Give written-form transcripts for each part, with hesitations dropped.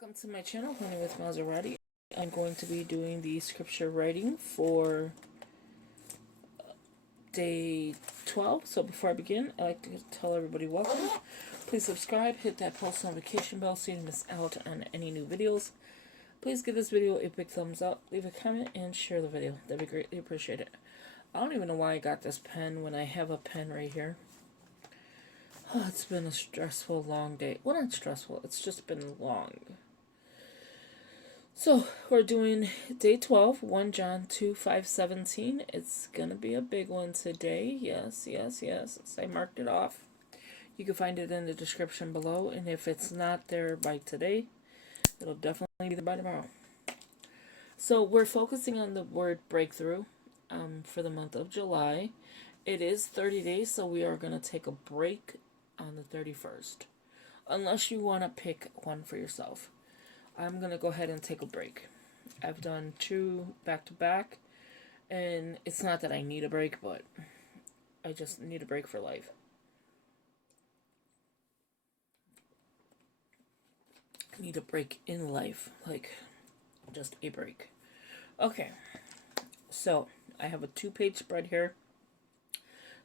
Welcome to my channel, Planningwithmonserrate. I'm going to be doing the scripture writing for day 12. So before I begin, I'd like to tell everybody welcome. Please subscribe, hit that post notification bell so you don't miss out on any new videos. Please give this video a big thumbs up, leave a comment, and share the video. That'd be greatly appreciated. I don't even know why I got this pen when I have a pen right here. Oh, it's been a stressful, long day. Well, not stressful. It's just been long. So, we're doing day 12, 1 John 2, 5, 17. It's going to be a big one today. Yes. I marked it off. You can find it in the description below. And if it's not there by today, it'll definitely be there by tomorrow. So, we're focusing on the word breakthrough for the month of July. It is 30 days, so we are going to take a break on the 31st. Unless you want to pick one for yourself. I'm going to go ahead and take a break. I've done 2 back-to-back, and it's not that I need a break, but I just need a break for life. I need a break in life, like just a break. Okay, so I have a 2-page spread here.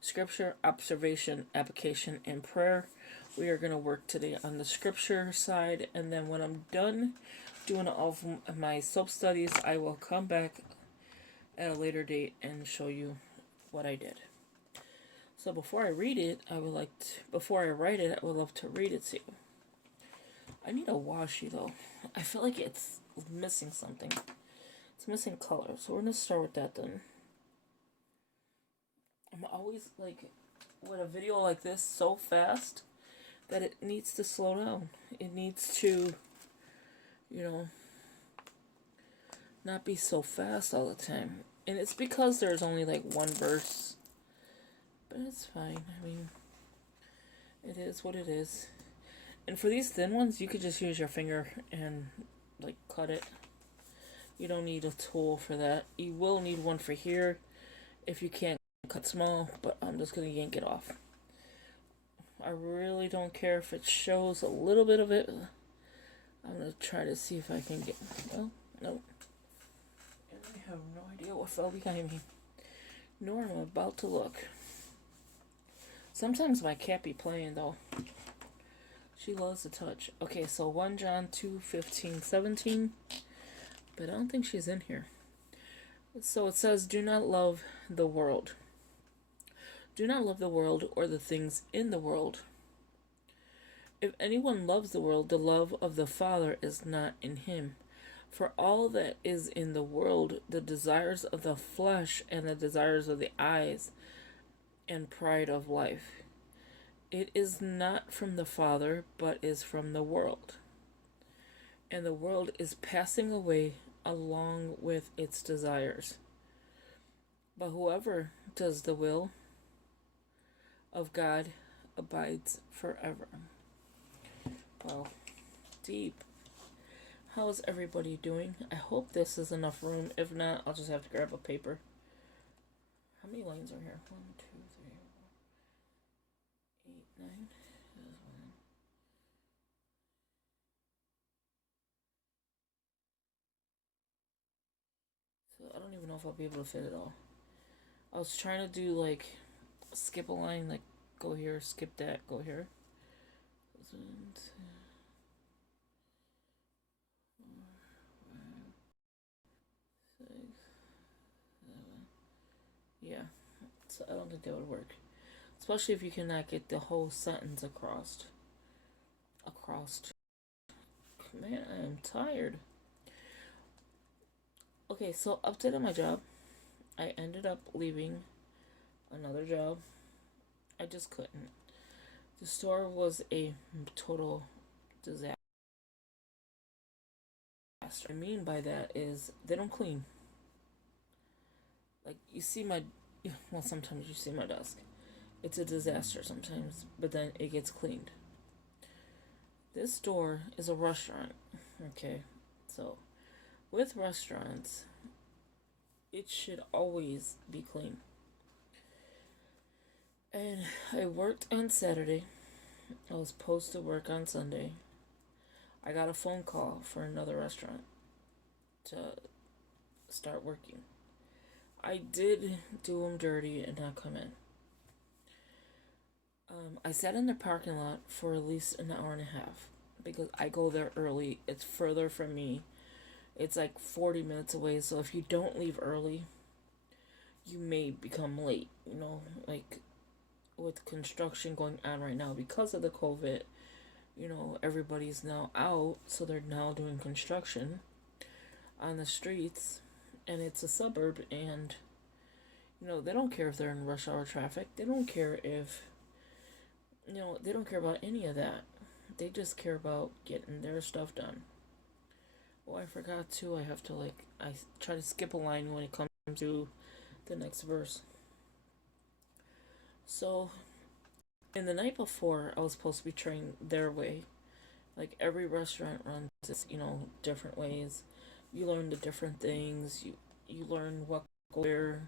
Scripture, observation, application, and prayer. We are going to work today on the scripture side, and then when I'm done doing all of my soap studies, I will come back at a later date and show you what I did. So before I read it, before I write it, I would love to read it to you. I need a washi though. I feel like it's missing something. It's missing color, so we're going to start with that then. I'm always like, with a video like this, so fast that it needs to slow down. It needs to, not be so fast all the time. And it's because there's only like one verse. But it's fine. I mean, it is what it is. And for these thin ones, you could just use your finger and like cut it. You don't need a tool for that. You will need one for here if you can't cut small, but I'm just going to yank it off. I really don't care if it shows a little bit of it. I'm going to try to see if I can get... Well, no. I have no idea what fell behind me. Nor am I about to look. Sometimes my cat be playing, though. She loves to touch. Okay, so 1 John 2, 15, 17. But I don't think she's in here. So it says, do not love the world. Do not love the world or the things in the world. If anyone loves the world, the love of the Father is not in him. For all that is in the world, the desires of the flesh and the desires of the eyes and pride of life, it is not from the Father, but is from the world. And the world is passing away along with its desires. But whoever does the will of God abides forever. Well, deep. How is everybody doing? I hope this is enough room. If not, I'll just have to grab a paper. How many lines are here? 1, 2, 3, 4, 8, 9. So I don't even know if I'll be able to fit it all. I was trying to do like skip a line, like go here, skip that, go here. 1, 2, 3, 4, 5, 6, 7. Yeah, so I don't think that would work. Especially if you cannot get the whole sentence across. Man, I am tired. Okay, so update on my job. I ended up leaving another job. I just couldn't. The store was a total disaster. What I mean by that is they don't clean. Like, you see sometimes you see my desk. It's a disaster sometimes, but then it gets cleaned. This store is a restaurant. Okay, so with restaurants, it should always be clean. And I worked on Saturday. I was supposed to work on Sunday. I got a phone call for another restaurant to start working. I did do them dirty and not come in. I sat in the parking lot for at least an hour and a half because I go there early. It's further from me. It's like 40 minutes away, so if you don't leave early, you may become late. You know, like with construction going on right now because of the COVID, you know, everybody's now out, so they're now doing construction on the streets, and it's a suburb, and you know, they don't care if they're in rush hour traffic. They don't care if, you know, they don't care about any of that. They just care about getting their stuff done. Oh, I forgot too, I have to I try to skip a line when it comes to the next verse. So, in the night before, I was supposed to be trained their way. Like, every restaurant runs this, you know, different ways. You learn the different things. You learn what where,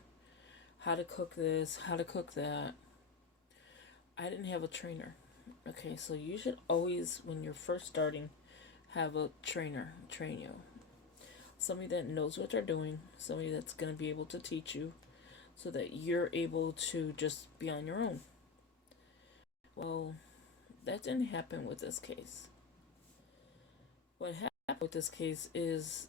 how to cook this, how to cook that. I didn't have a trainer. Okay, so you should always, when you're first starting, have a trainer train you. Somebody that knows what they're doing, somebody that's going to be able to teach you so that you're able to just be on your own. Well, that didn't happen with this case. What happened with this case is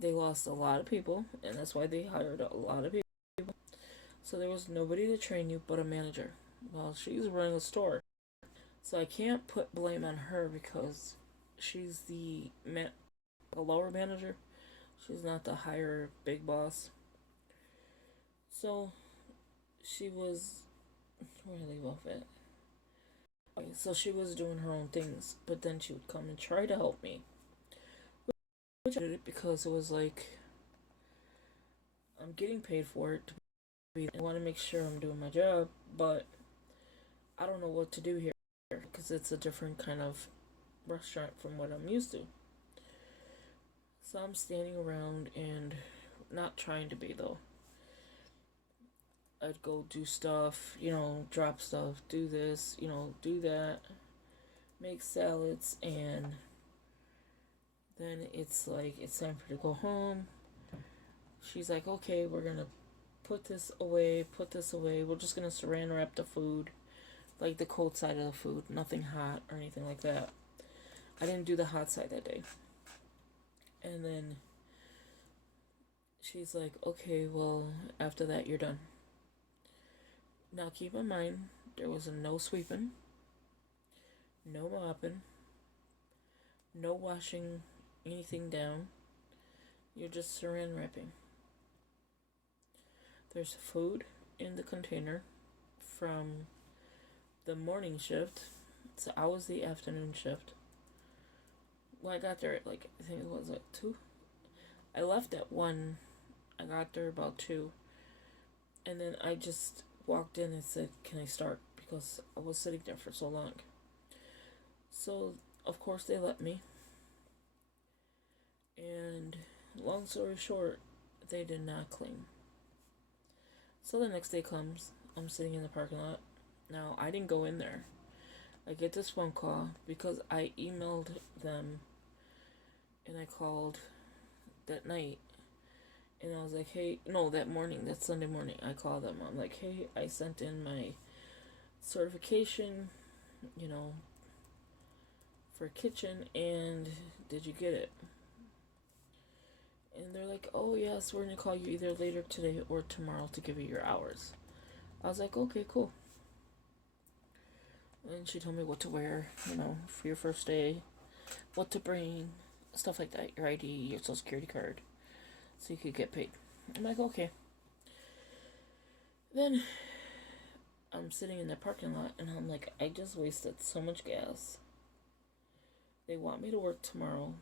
they lost a lot of people, and that's why they hired a lot of people. So there was nobody to train you but a manager. Well, she's running a store, so I can't put blame on her because she's the lower manager. She's not the higher big boss. So she was, where did I leave off at? Okay, so she was doing her own things, but then she would come and try to help me. Which I did it because it was like, I'm getting paid for it. I want to make sure I'm doing my job, but I don't know what to do here because it's a different kind of restaurant from what I'm used to. So I'm standing around and not trying to be though. I'd go do stuff, you know, drop stuff, do this, you know, do that, make salads, and then it's like, it's time for her to go home. She's like, okay, we're gonna put this away, we're just gonna saran wrap the food, like the cold side of the food, nothing hot or anything like that. I didn't do the hot side that day. And then she's like, okay, well, after that, you're done. Now, keep in mind, there was no sweeping, no mopping, no washing anything down. You're just saran wrapping. There's food in the container from the morning shift, so I was the afternoon shift. Well, I got there at I think it was 2. I left at 1. I got there about 2. And then I just walked in and said, can I start? Because I was sitting there for so long. So, of course, they let me. And long story short, they did not clean. So the next day comes, I'm sitting in the parking lot. Now, I didn't go in there. I get this phone call because I emailed them and I called that night. And I was like, hey, no, that morning, that Sunday morning, I called them. I'm like, hey, I sent in my certification, you know, for kitchen, and did you get it? And they're like, oh, yes, we're going to call you either later today or tomorrow to give you your hours. I was like, okay, cool. And she told me what to wear, you know, for your first day, what to bring, stuff like that, your ID, your social security card, so you could get paid. I'm like, okay. Then I'm sitting in the parking lot and I'm like, I just wasted so much gas. They want me to work tomorrow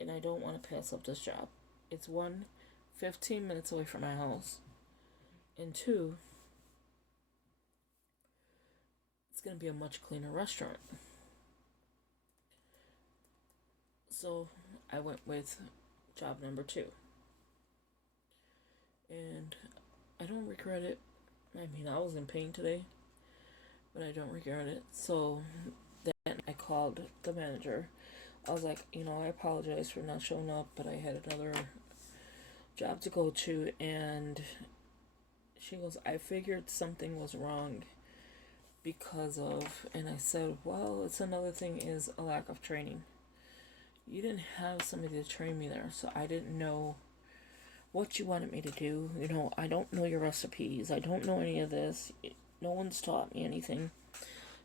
and I don't want to pass up this job. It's 1, 15 minutes away from my house, and 2, it's going to be a much cleaner restaurant. So I went with job number 2. And I don't regret it. I mean, I was in pain today, but I don't regret it. So then I called the manager. I was like, I apologize for not showing up, but I had another job to go to, and she goes, I figured something was wrong because of, and I said, well, it's another thing is a lack of training. You didn't have somebody to train me there, so I didn't know what you wanted me to do. I don't know your recipes. I don't know any of this. No one's taught me anything.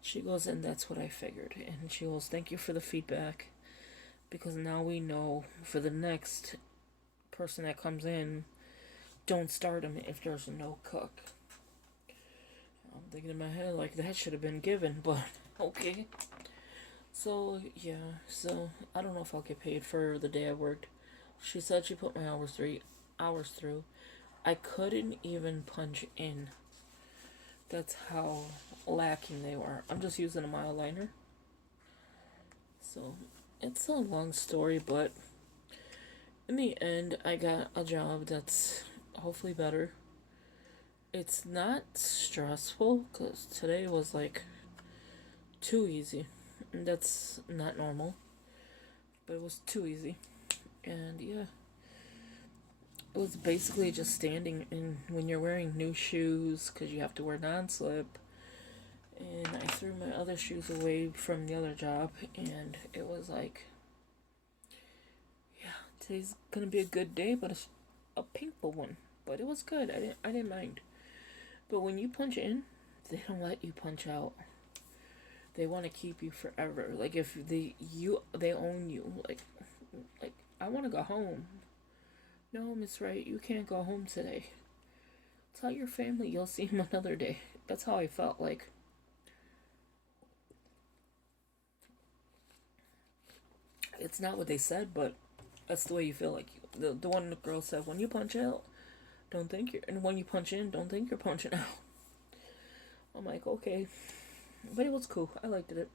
She goes, and that's what I figured. And she goes, thank you for the feedback, because now we know for the next person that comes in, don't start them if there's no cook. I'm thinking in my head, like, that should have been given, but okay. So, yeah, I don't know if I'll get paid for the day I worked. She said she put my hours through. I couldn't even punch in. That's how lacking they were. I'm just using a mile liner. So, it's a long story, but in the end, I got a job that's hopefully better. It's not stressful, because today was like too easy. And that's not normal, but it was too easy. And yeah, it was basically just standing in when you're wearing new shoes, because you have to wear non-slip. And I threw my other shoes away from the other job, and it was like, yeah, today's gonna be a good day, but it's a painful one. But it was good. I didn't mind. But when you punch in, they don't let you punch out. They want to keep you forever. Like, if they own you. Like I want to go home. No, Miss Wright, you can't go home today. Tell your family you'll see him another day. That's how I felt like. It's not what they said, but that's the way you feel like. The one girl said, when you punch out, don't think you're... And when you punch in, don't think you're punching out. I'm like, okay. But it was cool. I liked it.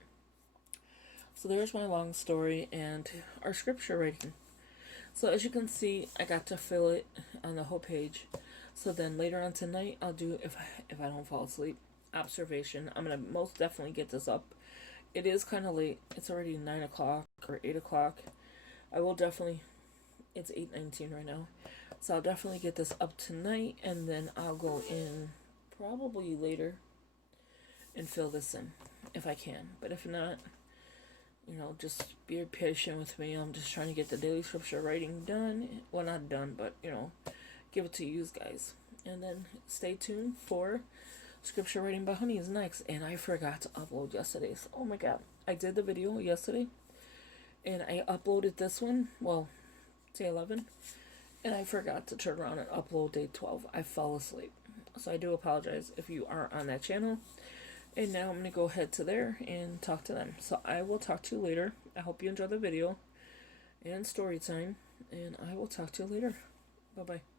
So there's my long story and our scripture reading. So as you can see, I got to fill it on the whole page. So then later on tonight, I'll do, if I don't fall asleep, observation. I'm going to most definitely get this up. It is kind of late. It's already 9 o'clock or 8 o'clock. I will definitely, it's 8:19 right now. So I'll definitely get this up tonight, and then I'll go in probably later and fill this in if I can. But if not, just be patient with me. I'm just trying to get the daily scripture writing done. Well, not done, but give it to you guys. And then stay tuned for scripture writing by Honey is next. And I forgot to upload yesterday's. Oh my god. I did the video yesterday, and I uploaded this one, well, day 11, and I forgot to turn around and upload day 12. I fell asleep. So I do apologize if you are on that channel. And now I'm going to go ahead to there and talk to them. So I will talk to you later. I hope you enjoy the video and story time. And I will talk to you later. Bye-bye.